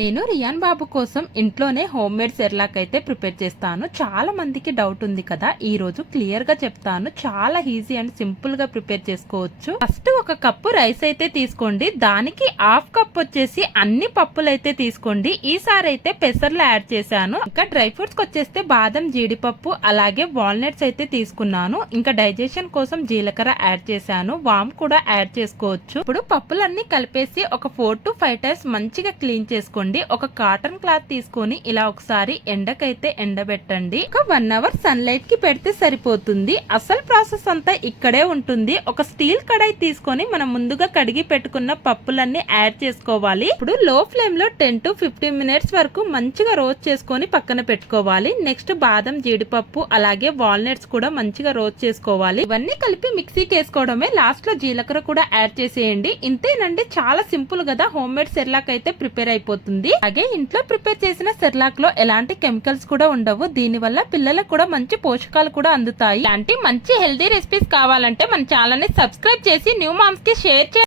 నేను రియాన్ బాబు కోసం ఇంట్లోనే హోమ్ మేడ్ సెర్లాక్ అయితే ప్రిపేర్ చేస్తాను. చాలా మందికి డౌట్ ఉంది కదా. ఈ రోజు క్లియర్గా చెప్తాను. చాలా ఈజీ అండ్ సింపుల్గా ప్రిపేర్ చేసుకోవచ్చు. ఫస్ట్ ఒక కప్పు రైస్ అయితే తీసుకోండి. దానికి హాఫ్ కప్ వచ్చేసి అన్ని పప్పులు అయితే తీసుకోండి. ఈసారి అయితే పెసర్లు యాడ్ చేశాను. ఇంకా డ్రై ఫ్రూట్స్ వచ్చేస్తే బాదం జీడిపప్పు అలాగే వాల్నట్స్ అయితే తీసుకున్నాను. ఇంకా డైజెషన్ కోసం జీలకర్ర యాడ్ చేశాను. వామ్ కూడా యాడ్ చేసుకోవచ్చు. ఇప్పుడు పప్పులన్నీ కలిపేసి ఒక ఫోర్ టు ఫైవ్ టైమ్స్ మంచిగా క్లీన్ చేసుకోండి ఒక కాటన్ క్లాత్ తీసుకొని ఇలా ఒకసారి ఎండకైతే ఎండబెట్టండి. ఒక వన్ అవర్ సన్ లైట్కి పెడితే సరిపోతుంది. అసలు ప్రాసెస్ అంతా ఇక్కడే ఉంటుంది. ఒక స్టీల్ కడాయి తీసుకొని మనం ముందుగా కడిగి పెట్టుకున్న పప్పులన్నీ యాడ్ చేసుకోవాలి. ఇప్పుడు లో ఫ్లేమ్లో టెన్ టు ఫిఫ్టీన్ మినిట్స్ వరకు మంచిగా రోస్ట్ చేసుకొని పక్కన పెట్టుకోవాలి. నెక్స్ట్ బాదం జీడిపప్పు అలాగే వాల్నట్స్ కూడా మంచిగా రోస్ట్ చేసుకోవాలి. ఇవన్నీ కలిపి మిక్సీకి వేసుకోవడమే లాస్ట్లో జీలకర్ర కూడా యాడ్ చేసేయండి. ఇంతేనండి. చాలా సింపుల్ కదా. హోమ్ మేడ్ సెర్లాక్ అయితే ప్రిపేర్ అయిపోతుంది. అలాగే ఇంట్లో ప్రిపేర్ చేసిన సెర్లాక్లో ఎలాంటి కెమికల్స్ కూడా ఉండవు. దీని వల్ల పిల్లలకు కూడా మంచి పోషకాలు కూడా అందుతాయి. ఇలాంటి మంచి హెల్దీ రెసిపీస్ కావాలంటే మన ఛానల్ని సబ్స్క్రైబ్ చేసి న్యూ మామ్స్కి షేర్ చేయండి.